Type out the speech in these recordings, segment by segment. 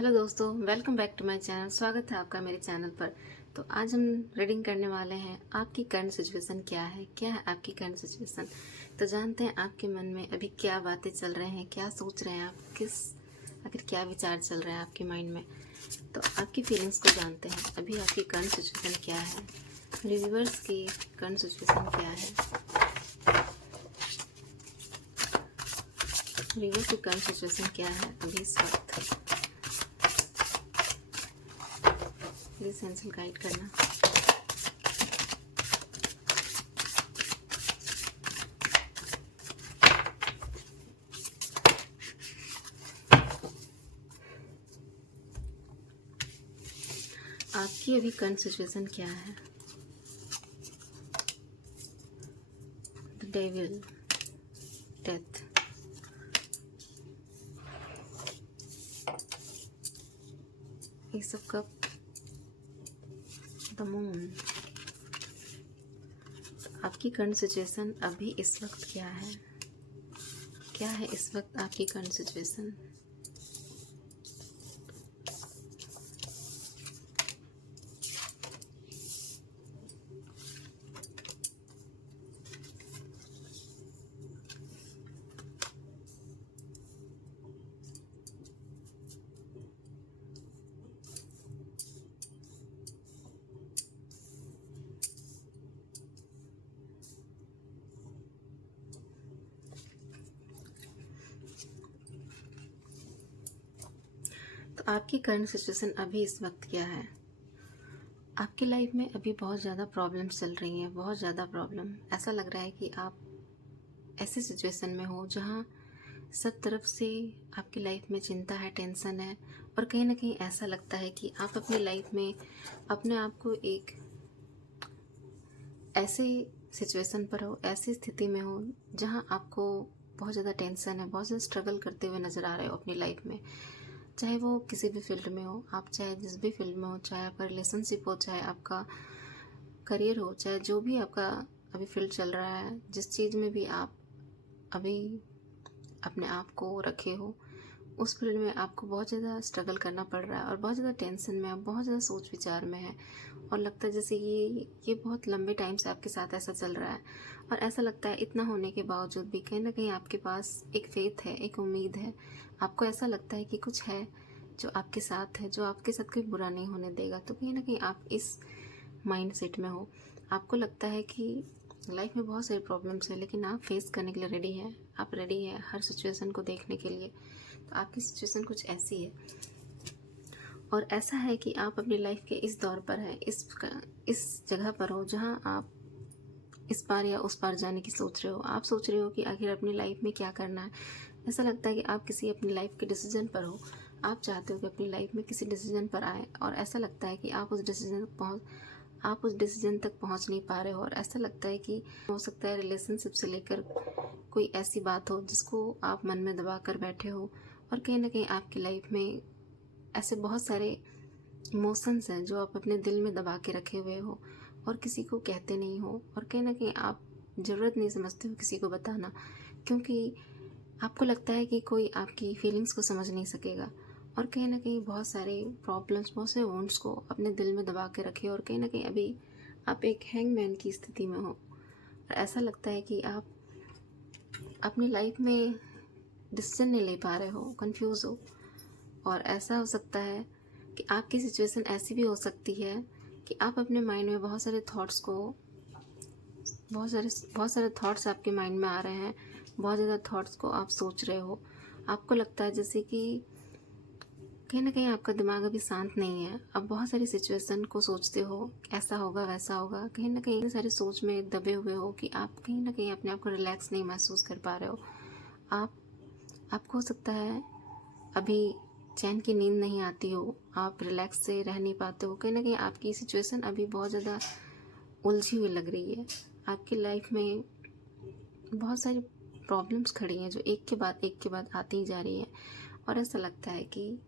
Hello दोस्तों, welcome back to my channel. स्वागत है आपका मेरे चैनल पर। तो आज हम रीडिंग करने वाले हैं आपकी करंट सिचुएशन क्या है आपकी करंट सिचुएशन। तो जानते हैं आपके मन में अभी क्या बातें चल रहे हैं, क्या सोच रहे हैं आप, आखिर क्या विचार चल रहे हैं आपके माइंड में। तो आपकी फीलिंग्स को जानते हैं। अभी आपकी करंट सिचुएशन क्या है, यूनिवर्स की करंट सिचुएशन क्या है, यूनिवर्स की करंट सिचुएशन क्या है अभी इस वक्त। प्लीज आंसर गाइड करना। आपकी अभी करंट सिचुएशन क्या है। द डेविल, डेथ, ये सब का द मून। आपकी करंट सिचुएशन अभी इस वक्त क्या है इस वक्त आपकी करंट सिचुएशन। तो आपकी करंट सिचुएशन अभी इस वक्त क्या है। आपकी लाइफ में अभी बहुत ज़्यादा प्रॉब्लम्स चल रही हैं, बहुत ज़्यादा प्रॉब्लम। ऐसा लग रहा है कि आप ऐसी सिचुएशन में हो जहाँ सब तरफ से आपकी लाइफ में चिंता है, टेंशन है, और कहीं ना कहीं ऐसा लगता है कि आप अपनी लाइफ में अपने आप को एक ऐसी सिचुएशन पर हो, ऐसी स्थिति में हो जहाँ आपको बहुत ज़्यादा टेंशन है, बहुत ज़्यादा स्ट्रगल करते हुए नज़र आ रहे हो अपनी लाइफ में। चाहे वो किसी भी फील्ड में हो, आप चाहे जिस भी फील्ड में हो, चाहे आपका रिलेशनशिप हो, चाहे आपका करियर हो, चाहे जो भी आपका अभी फील्ड चल रहा है, जिस चीज़ में भी आप अभी अपने आप को रखे हो, उस फील्ड में आपको बहुत ज़्यादा स्ट्रगल करना पड़ रहा है और बहुत ज़्यादा टेंशन में, आप बहुत ज़्यादा सोच विचार में है, और लगता है जैसे ये बहुत लंबे टाइम से आपके साथ ऐसा चल रहा है। और ऐसा लगता है इतना होने के बावजूद भी कहीं ना कहीं आपके पास एक फेथ है, एक उम्मीद है। आपको ऐसा लगता है कि कुछ है जो आपके साथ है, जो आपके साथ कोई बुरा नहीं होने देगा। तो कहीं ना कहीं आप इस माइंड सेट में हो। आपको लगता है कि लाइफ में बहुत सारी प्रॉब्लम्स है, लेकिन आप फेस करने के लिए रेडी हैं। आप रेडी हैं हर सिचुएशन को देखने के लिए। तो आपकी सिचुएशन कुछ ऐसी है, और ऐसा है कि आप अपनी लाइफ के इस दौर पर हैं, इस जगह पर हो जहां आप इस पार या उस पार जाने की सोच रहे हो। आप सोच रहे हो कि आखिर अपनी लाइफ में क्या करना है। ऐसा लगता है कि आप किसी अपनी लाइफ के डिसीजन पर हो। आप चाहते हो कि अपनी लाइफ में किसी डिसीजन पर आए, और ऐसा लगता है कि आप उस डिसीजन तक पहुंच नहीं पा रहे हो। और ऐसा लगता है कि हो सकता है रिलेशनशिप से लेकर कोई ऐसी बात हो जिसको आप मन में दबा कर बैठे हो, और कहीं ना कहीं आपकी लाइफ में ऐसे बहुत सारे इमोशंस हैं जो आप अपने दिल में दबा के रखे हुए हो और किसी को कहते नहीं हो, और कहीं ना कहीं आप ज़रूरत नहीं समझते हो किसी को बताना, क्योंकि आपको लगता है कि कोई आपकी फीलिंग्स को समझ नहीं सकेगा। और कहीं ना कहीं बहुत सारे प्रॉब्लम्स, बहुत से वोंड्स को अपने दिल में दबा के रखे, और कहीं ना कहीं अभी आप एक हैंगमैन की स्थिति में हो। और ऐसा लगता है कि आप अपनी लाइफ में डिसीजन नहीं ले पा रहे हो, कंफ्यूज हो। और ऐसा हो सकता है कि आपकी सिचुएशन ऐसी भी हो सकती है कि आप अपने माइंड में बहुत सारे थॉट्स आपके माइंड में आ रहे हैं। बहुत ज़्यादा थॉट्स को आप सोच रहे हो। आपको लगता है जैसे कि कहीं ना कहीं आपका दिमाग अभी शांत नहीं है। आप बहुत सारी सिचुएशन को सोचते हो, ऐसा होगा वैसा होगा, कहीं ना कहीं सारी सोच में दबे हुए हो कि आप कहीं ना कहीं अपने आप को रिलैक्स नहीं महसूस कर पा रहे हो। आपको हो सकता है अभी चैन की नींद नहीं आती हो, आप रिलैक्स से रह नहीं पाते हो। कहीं ना कहीं आपकी सिचुएशन अभी बहुत ज़्यादा उलझी हुई लग रही है। आपकी लाइफ में बहुत सारी प्रॉब्लम्स खड़ी हैं जो एक के बाद आती ही जा रही हैं, और ऐसा लगता है कि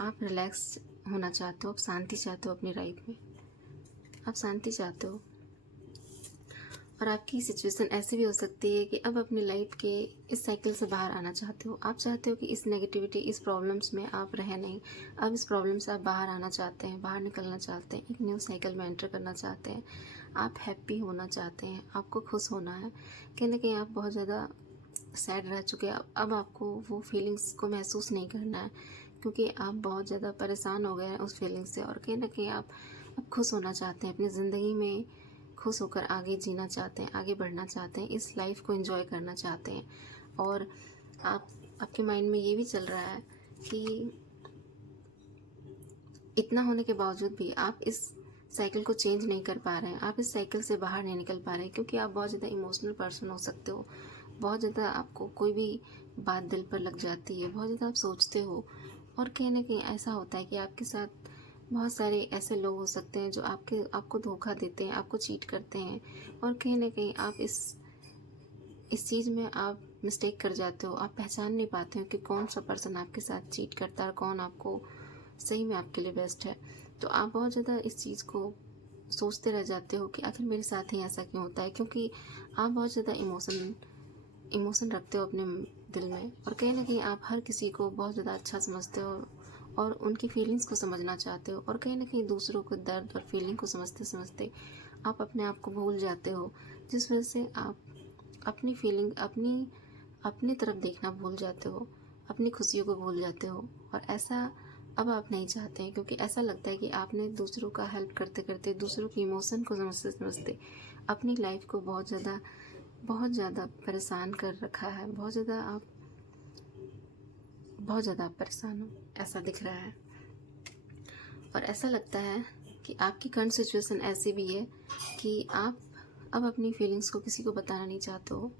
आप रिलैक्स होना चाहते हो, आप शांति चाहते हो अपनी लाइफ में, आप शांति चाहते हो। और आपकी सिचुएशन ऐसी भी हो सकती है कि अब अपनी लाइफ के इस साइकिल से बाहर आना चाहते हो। आप चाहते हो कि इस नेगेटिविटी, इस प्रॉब्लम्स में आप रहें नहीं। अब इस प्रॉब्लम से आप बाहर आना चाहते हैं, बाहर निकलना चाहते हैं, एक न्यू साइकिल में एंटर करना चाहते हैं। आप हैप्पी होना चाहते हैं, आपको खुश होना है। कहीं ना कहीं आप बहुत ज़्यादा सैड रह चुके हैं। अब आपको वो फीलिंग्स को महसूस नहीं करना है, क्योंकि आप बहुत ज़्यादा परेशान हो गए हैं उस फीलिंग से। और कहीं ना कहीं आप अब खुश होना चाहते हैं, अपनी ज़िंदगी में खुश होकर आगे जीना चाहते हैं, आगे बढ़ना चाहते हैं, इस लाइफ को एंजॉय करना चाहते हैं। और आपके माइंड में ये भी चल रहा है कि इतना होने के बावजूद भी आप इस साइकिल को चेंज नहीं कर पा रहे हैं, आप इस साइकिल से बाहर नहीं निकल पा रहे हैं, क्योंकि आप बहुत ज़्यादा इमोशनल पर्सन हो सकते हो। बहुत ज़्यादा आपको कोई भी बात दिल पर लग जाती है, बहुत ज़्यादा आप सोचते हो। और कहीं ना कहीं ऐसा होता है कि आपके साथ बहुत सारे ऐसे लोग हो सकते हैं जो आपको धोखा देते हैं, आपको चीट करते हैं। और कहीं ना कहीं आप इस चीज़ में आप मिस्टेक कर जाते हो। आप पहचान नहीं पाते हो कि कौन सा पर्सन आपके साथ चीट करता है और कौन आपको सही में आपके लिए बेस्ट है। तो आप बहुत ज़्यादा इस चीज़ को सोचते रह जाते हो कि आखिर मेरे साथ ही ऐसा क्यों होता है, क्योंकि आप बहुत ज़्यादा इमोशन रखते हो अपने दिल में। और कहीं ना कहीं आप हर किसी को बहुत ज़्यादा अच्छा समझते हो और उनकी फीलिंग्स को समझना चाहते हो। और कहीं ना कहीं दूसरों को दर्द और फीलिंग को समझते समझते आप अपने आप को भूल जाते हो, जिस वजह से आप अपनी फीलिंग अपनी तरफ देखना भूल जाते हो, अपनी खुशियों को भूल जाते हो। और ऐसा अब आप नहीं चाहते हैं, क्योंकि ऐसा लगता है कि आपने दूसरों का हेल्प करते करते, दूसरों की इमोशन को समझते समझते अपनी लाइफ को बहुत ज़्यादा परेशान कर रखा है। बहुत ज़्यादा आप परेशान हो, ऐसा दिख रहा है। और ऐसा लगता है कि आपकी करंट सिचुएशन ऐसी भी है कि आप अब अपनी फीलिंग्स को किसी को बताना नहीं चाहते हो।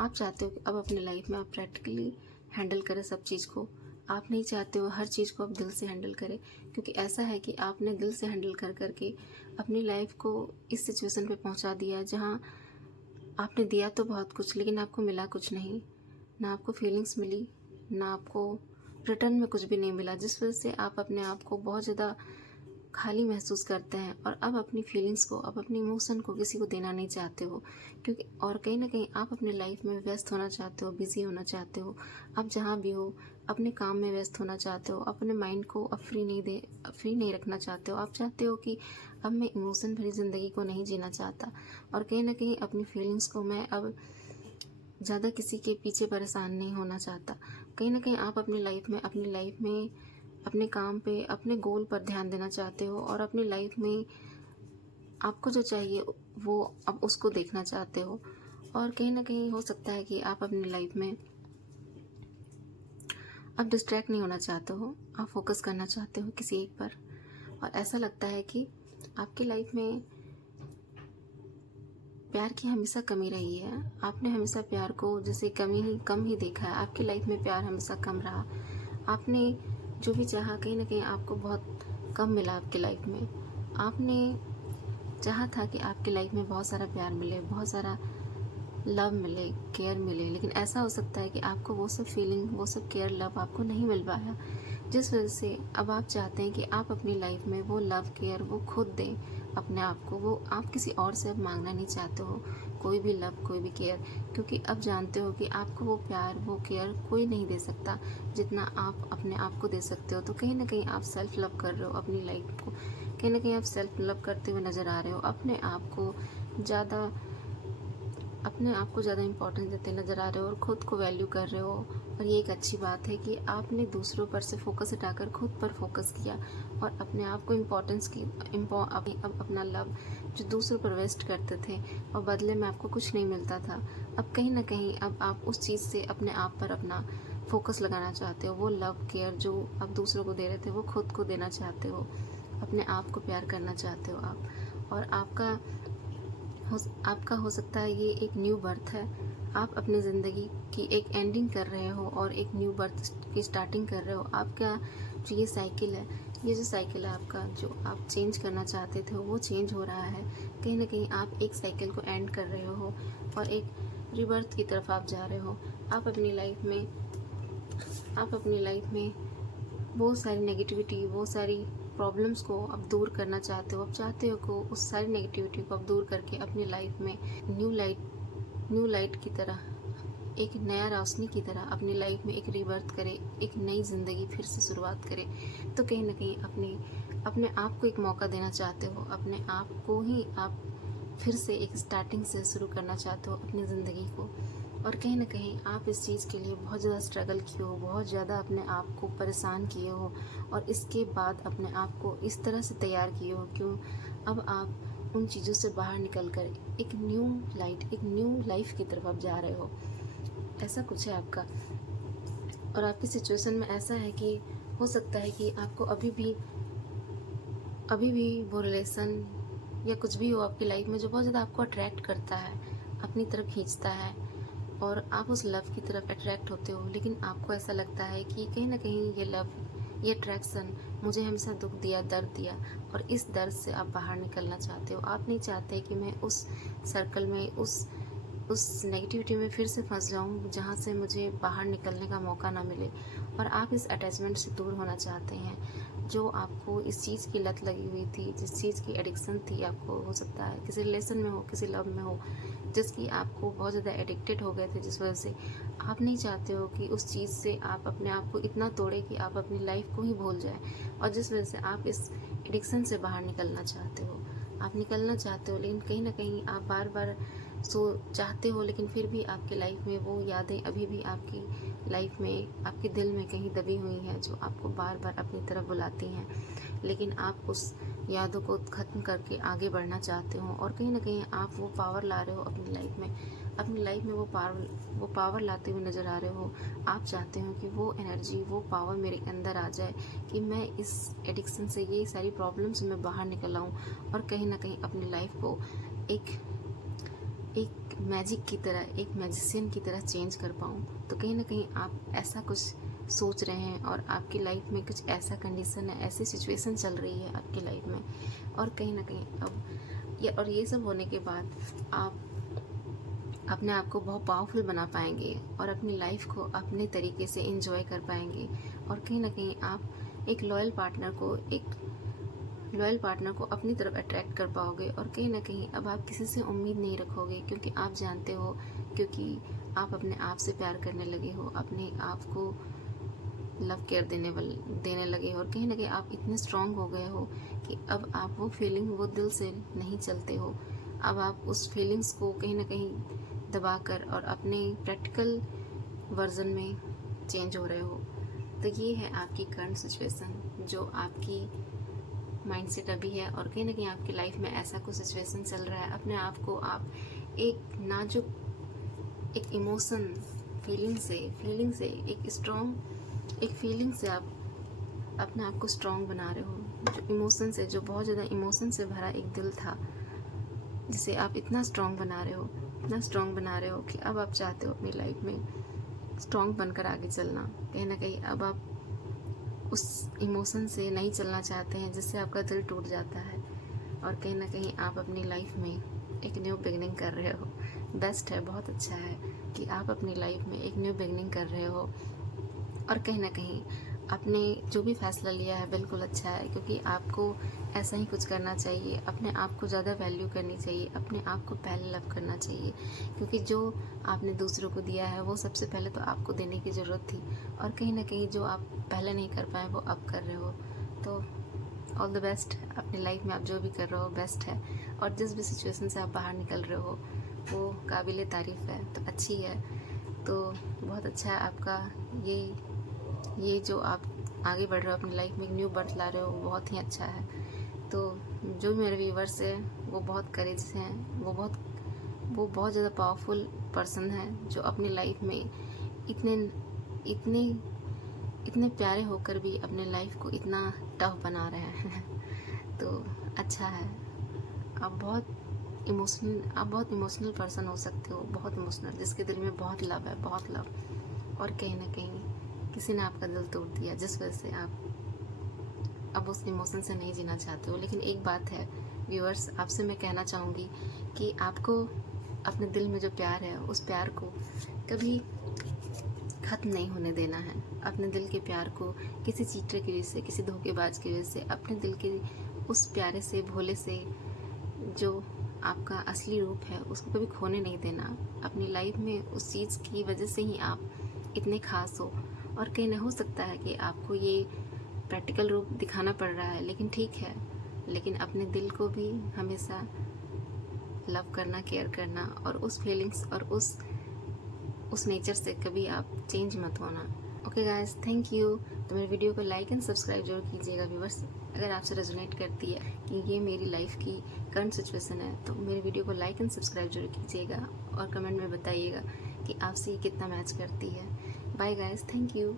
आप चाहते हो कि अब अपनी लाइफ में आप प्रैक्टिकली हैंडल करें सब चीज़ को। आप नहीं चाहते हो हर चीज़ को आप दिल से हैंडल करें, क्योंकि ऐसा है कि आपने दिल से हैंडल कर करके अपनी लाइफ को इस सिचुएशन पे पहुंचा दिया, जहां आपने दिया तो बहुत कुछ, लेकिन आपको मिला कुछ नहीं। ना आपको फीलिंग्स मिली, ना आपको रिटर्न में कुछ भी नहीं मिला, जिस वजह से आप अपने आप को बहुत ज़्यादा खाली महसूस करते हैं। और अब अपनी फीलिंग्स को, अब अपनी इमोशन को किसी को देना नहीं चाहते हो, क्योंकि और कहीं ना कहीं आप अपनी लाइफ में व्यस्त होना चाहते हो, बिजी होना चाहते हो। आप जहाँ भी हो अपने काम में व्यस्त होना चाहते हो, अपने माइंड को अब फ्री नहीं रखना चाहते हो। आप चाहते हो कि अब मैं इमोशन भरी ज़िंदगी को नहीं जीना चाहता, और कहीं ना कहीं अपनी फीलिंग्स को मैं अब ज़्यादा किसी के पीछे परेशान नहीं होना चाहता। कहीं ना कहीं आप अपनी लाइफ में अपने काम पे, अपने गोल पर ध्यान देना चाहते हो, और अपनी लाइफ में आपको जो चाहिए वो अब उसको देखना चाहते हो। और कहीं ना कहीं हो सकता है कि आप अपनी लाइफ में अब डिस्ट्रैक्ट नहीं होना चाहते हो, आप फोकस करना चाहते हो किसी एक पर। और ऐसा लगता है कि आपकी लाइफ में प्यार की हमेशा कमी रही है। आपने हमेशा प्यार को जैसे कम ही देखा है। आपकी लाइफ में प्यार हमेशा कम रहा। आपने जो भी चाहा, कहीं ना कहीं आपको बहुत कम मिला आपकी लाइफ में। आपने चाहा था कि आपकी लाइफ में बहुत सारा प्यार मिले, बहुत सारा लव मिले, केयर मिले, लेकिन ऐसा हो सकता है कि आपको वो सब फीलिंग, वो सब केयर, लव आपको नहीं मिल पाया, जिस वजह से अब आप चाहते हैं कि आप अपनी लाइफ में वो लव केयर वो खुद दें अपने आप को। वो आप किसी और से अब मांगना नहीं चाहते हो कोई भी लव, कोई भी केयर, क्योंकि अब जानते हो कि आपको वो प्यार, वो केयर कोई नहीं दे सकता जितना आप अपने आप को दे सकते हो। तो कहीं ना कहीं आप सेल्फ लव कर रहे हो अपनी लाइफ को, कहीं ना कहीं आप सेल्फ लव करते हुए नज़र आ रहे हो। अपने आप को ज़्यादा इंपॉर्टेंस देते नज़र आ रहे हो और ख़ुद को वैल्यू कर रहे हो। और ये एक अच्छी बात है कि आपने दूसरों पर से फोकस हटाकर खुद पर फोकस किया और अपने आप को इम्पोर्टेंस की। अब अपना लव जो दूसरों पर वेस्ट करते थे और बदले में आपको कुछ नहीं मिलता था, अब कहीं ना कहीं अब आप उस चीज़ से अपने आप पर अपना फोकस लगाना चाहते हो। वो लव केयर जो आप दूसरों को दे रहे थे वो खुद को देना चाहते हो, अपने आप को प्यार करना चाहते हो आप। और आपका हो सकता है ये एक न्यू बर्थ है। आप अपनी ज़िंदगी की एक एंडिंग कर रहे हो और एक न्यू बर्थ की स्टार्टिंग कर रहे हो। आपका जो ये साइकिल है, ये जो साइकिल है आपका, जो आप चेंज करना चाहते थे वो चेंज हो रहा है। कहीं ना कहीं आप एक साइकिल को एंड कर रहे हो और एक रीबर्थ की तरफ आप जा रहे हो। आप अपनी लाइफ में बहुत सारी नेगेटिविटी, बहुत सारी प्रॉब्लम्स को आप दूर करना चाहते हो, आप चाहते हो को उस सारी नेगेटिविटी को आप दूर करके अपनी लाइफ में न्यू लाइट की तरह, एक नया रोशनी की तरह अपनी लाइफ में एक रीबर्थ करे, एक नई ज़िंदगी फिर से शुरुआत करे, तो कहीं ना कहीं अपने आप को एक मौका देना चाहते हो, अपने आप को ही आप फिर से एक स्टार्टिंग से शुरू करना चाहते हो अपनी ज़िंदगी को। और कहीं ना कहीं आप इस चीज़ के लिए बहुत ज़्यादा स्ट्रगल किए हो, बहुत ज़्यादा अपने आप को परेशान किए हो, और इसके बाद अपने आप को इस तरह से तैयार किए हो क्यों अब आप उन चीज़ों से बाहर निकल कर एक न्यू लाइट, एक न्यू लाइफ की तरफ आप जा रहे हो। ऐसा कुछ है आपका। और आपकी सिचुएशन में ऐसा है कि हो सकता है कि आपको अभी भी वो रिलेशन या कुछ भी हो आपकी लाइफ में जो बहुत ज़्यादा आपको अट्रैक्ट करता है, अपनी तरफ खींचता है, और आप उस लव की तरफ अट्रैक्ट होते हो, लेकिन आपको ऐसा लगता है कि कहीं ना कहीं ये लव, ये अट्रैक्शन मुझे हमेशा दुख दिया, दर्द दिया, और इस दर्द से आप बाहर निकलना चाहते हो। आप नहीं चाहते कि मैं उस सर्कल में, उस नेगेटिविटी में फिर से फंस जाऊं जहां से मुझे बाहर निकलने का मौका ना मिले, और आप इस अटैचमेंट से दूर होना चाहते हैं जो आपको इस चीज़ की लत लगी हुई थी, जिस चीज़ की एडिक्शन थी आपको, हो सकता है किसी रिलेशन में हो, किसी लव में हो, जिसकी आपको बहुत ज़्यादा एडिक्टेड हो गए थे, जिस वजह से आप नहीं चाहते हो कि उस चीज़ से आप अपने आप को इतना तोड़े कि आप अपनी लाइफ को ही भूल जाए, और जिस वजह से आप इस एडिक्शन से बाहर निकलना चाहते हो। आप निकलना चाहते हो, लेकिन कहीं ना कहीं आप बार बार चाहते हो, लेकिन फिर भी आपकी लाइफ में वो यादें अभी भी आपकी लाइफ में, आपके दिल में कहीं दबी हुई हैं, जो आपको बार बार अपनी तरफ बुलाती हैं, लेकिन आप उस यादों को ख़त्म करके आगे बढ़ना चाहते हो। और कहीं ना कहीं आप वो पावर ला रहे हो अपनी लाइफ में वो पावर लाते हुए नज़र आ रहे हो। आप चाहते हो कि वो एनर्जी, वो पावर मेरे अंदर आ जाए कि मैं इस एडिक्शन से, ये सारी प्रॉब्लम से मैं बाहर निकल आऊँ, और कहीं ना कहीं अपनी लाइफ को एक मैजिक की तरह, एक मैजिशियन की तरह चेंज कर पाऊँ। तो कहीं ना कहीं आप ऐसा कुछ सोच रहे हैं, और आपकी लाइफ में कुछ ऐसा कंडीशन है, ऐसी सिचुएशन चल रही है आपकी लाइफ में, और कहीं ना कहीं अब ये सब होने के बाद आप अपने आप को बहुत पावरफुल बना पाएंगे, और अपनी लाइफ को अपने तरीके से एंजॉय कर पाएंगे, और कहीं ना कहीं आप एक लॉयल पार्टनर को अपनी तरफ अट्रैक्ट कर पाओगे। और कहीं ना कहीं अब आप किसी से उम्मीद नहीं रखोगे, क्योंकि आप जानते हो, क्योंकि आप अपने आप से प्यार करने लगे हो, अपने आप को लव केयर देने लगे हो, और कहीं ना कहीं आप इतने स्ट्रांग हो गए हो कि अब आप वो फीलिंग, वो दिल से नहीं चलते हो। अब आप उस फीलिंग्स को कहीं ना कहीं दबाकर और अपने प्रैक्टिकल वर्जन में चेंज हो रहे हो। तो ये है आपकी करंट सिचुएशन, जो आपकी माइंडसेट अभी है, और कहीं ना कहीं आपकी लाइफ में ऐसा कुछ सिचुएशन चल रहा है। अपने आप को आप एक नाजुक, एक इमोशन फीलिंग से एक फीलिंग से आप अपने आप को स्ट्रांग बना रहे हो, जो इमोशन से, जो बहुत ज़्यादा इमोशन से भरा एक दिल था, जिसे आप इतना स्ट्रांग बना रहे हो कि अब आप चाहते हो अपनी लाइफ में स्ट्रांग बनकर आगे चलना। कहीं ना कहीं अब आप उस इमोशन से नहीं चलना चाहते हैं, जिससे आपका दिल टूट जाता है, और कहीं ना कहीं आप अपनी लाइफ में एक न्यू बिगनिंग कर रहे हो। बेस्ट है, बहुत अच्छा है कि आप अपनी लाइफ में एक न्यू बिगनिंग कर रहे हो, और कहीं ना कहीं आपने जो भी फैसला लिया है बिल्कुल अच्छा है, क्योंकि आपको ऐसा ही कुछ करना चाहिए। अपने आप को ज़्यादा वैल्यू करनी चाहिए, अपने आप को पहले लव करना चाहिए, क्योंकि जो आपने दूसरों को दिया है वो सबसे पहले तो आपको देने की ज़रूरत थी, और कहीं ना कहीं जो आप पहले नहीं कर पाए वो अब कर रहे हो। तो ऑल द बेस्ट, अपनी लाइफ में आप जो भी कर रहे हो बेस्ट है, और जिस भी सिचुएशन से आप बाहर निकल रहे हो वो काबिल तारीफ़ है, तो अच्छी है। तो बहुत अच्छा है आपका ये जो आप आगे बढ़ रहे हो अपनी लाइफ में, एक न्यू बर्थ ला रहे हो, बहुत ही अच्छा है। तो जो भी मेरे व्यूवर्स हैं वो बहुत करेज हैं, वो बहुत ज़्यादा पावरफुल पर्सन हैं, जो अपनी लाइफ में इतने प्यारे होकर भी अपने लाइफ को इतना टफ बना रहे हैं। तो अच्छा है, आप बहुत इमोशनल पर्सन हो सकते हो, बहुत इमोशनल, जिसके दिल में बहुत लव है, बहुत लव, और कहीं ना कहीं किसी ने आपका दिल तोड़ दिया, जिस वजह से आप अब उस इमोशन से नहीं जीना चाहते हो। लेकिन एक बात है व्यूअर्स, आपसे मैं कहना चाहूँगी कि आपको अपने दिल में जो प्यार है, उस प्यार को कभी ख़त्म नहीं होने देना है। अपने दिल के प्यार को किसी चीटर की वजह से, किसी धोखेबाज की वजह से, अपने दिल के उस प्यारे से, भोले से जो आपका असली रूप है, उसको कभी खोने नहीं देना। अपनी लाइफ में उस चीज़ की वजह से ही आप इतने खास हो। और कहीं ना हो सकता है कि आपको ये प्रैक्टिकल रूप दिखाना पड़ रहा है, लेकिन ठीक है। लेकिन अपने दिल को भी हमेशा लव करना, केयर करना, और उस फीलिंग्स और उस नेचर से कभी आप चेंज मत होना। Okay guys, thank you. तो मेरे वीडियो को लाइक एंड सब्सक्राइब जरूर कीजिएगा व्यूअर्स। अगर आपसे रेजोनेट करती है कि ये मेरी लाइफ की करंट सिचुएशन है, तो मेरे वीडियो को लाइक एंड सब्सक्राइब जरूर कीजिएगा और कमेंट में बताइएगा कि आपसे ये कितना मैच करती है। Bye guys, thank you.